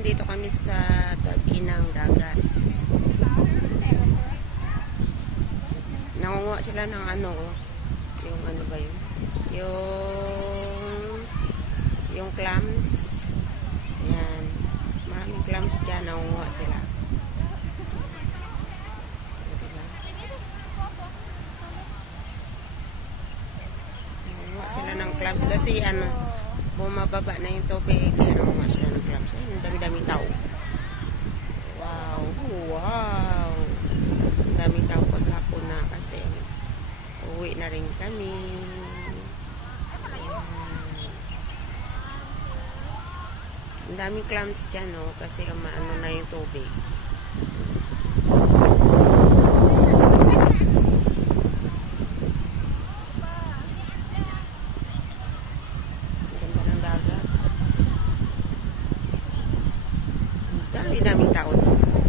nandito kami sa tabi ng dagat. Nangunguha sila ng ano, yung ano ba yun? Yung clams. Yan. Maraming clams dyan, nangunguha sila. Diba? Nangunguha sila ng clams kasi ano, bumababa na yung tubig. Kaya nangunguha sila ng clams. Ayun, dami-daming tao. Wow! Wow! Daming tao paghapon na kasi uwi na rin kami. Ang daming clams dyan, no? Kasi maano na yung tubig. Ang ganda ng dagat. Ang dami-daming tao doon.